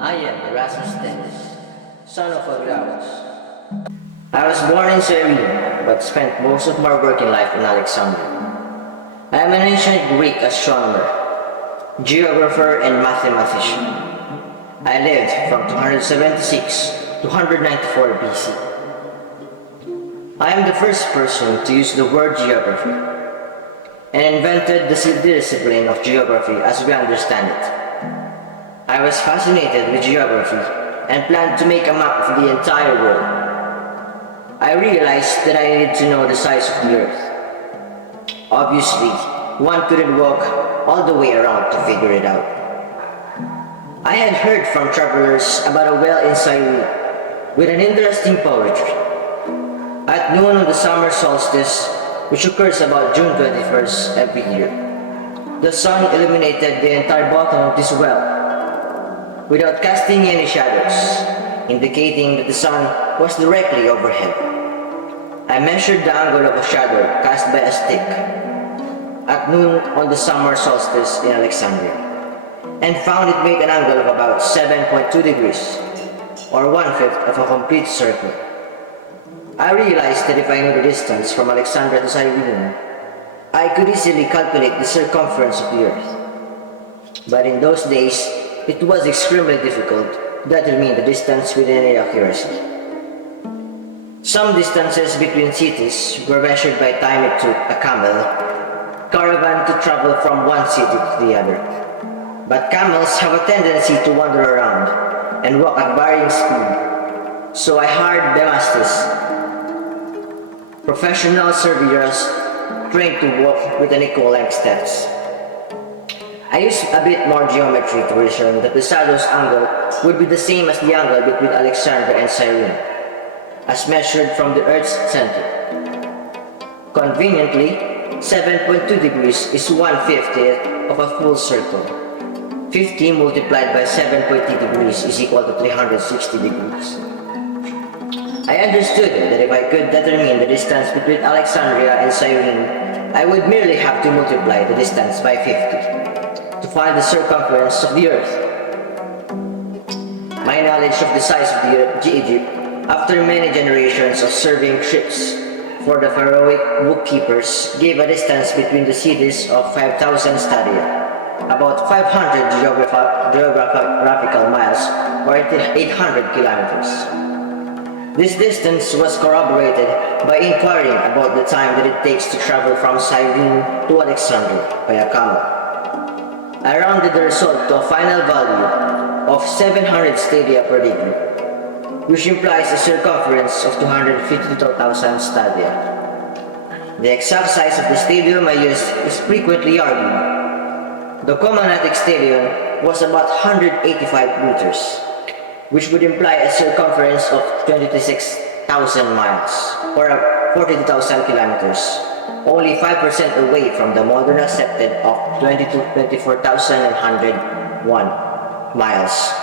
I am Eratosthenes, son of Agramus. I was born in Sarmiento, but spent most of my working life in Alexandria. I am an ancient Greek astronomer, geographer, and mathematician. I lived from 276 to 194 BC. I am the first person to use the word geography, and invented the discipline of geography as we understand it. I was fascinated with geography and planned to make a map of the entire world. I realized that I needed to know the size of the earth. Obviously, one couldn't walk all the way around to figure it out. I had heard from travelers about a well in Cyrene with an interesting poetry. At noon on the summer solstice, which occurs about June 21st every year, the sun illuminated the entire bottom of this well without casting any shadows, indicating that the sun was directly overhead. I measured the angle of a shadow cast by a stick at noon on the summer solstice in Alexandria, and found it made an angle of about 7.2 degrees, or 1/5 of a complete circle. I realized that if I knew the distance from Alexandria to Sarmiento, I could easily calculate the circumference of the earth. But in those days, it was extremely difficult to determine the distance with any accuracy. Some distances between cities were measured by time it took a caravan to travel from one city to the other. But camels have a tendency to wander around and walk at varying speed, so I hired domestics, professional surveyors trained to walk with an equal length steps. I used a bit more geometry to reason that the shadow's angle would be the same as the angle between Alexandria and Cyrene, as measured from the Earth's center. Conveniently, 7.2 degrees is 1/50th of a full circle. 50 multiplied by 7.2 degrees is equal to 360 degrees. I understood that if I could determine the distance between Alexandria and Cyrene, I would merely have to multiply the distance by 50 to find the circumference of the earth. My knowledge of the size of Egypt, after many generations of serving trips for the pharaohic bookkeepers, gave a distance between the cities of 5,000 stadia, about 500 geographical miles, or 800 kilometers. This distance was corroborated by inquiring about the time that it takes to travel from Cyrene to Alexandria by a camel. I rounded the result to a final value of 700 stadia per degree, which implies a circumference of 252,000 stadia. The exact size of the stadium I used is frequently argued. The Comanatic Stadium was about 185 meters, which would imply a circumference of 26,000 miles, or 42,000 kilometers, only 5% away from the modern accepted of 24,101 miles,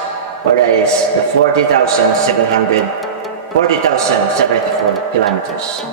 or that is the 40,074 kilometers.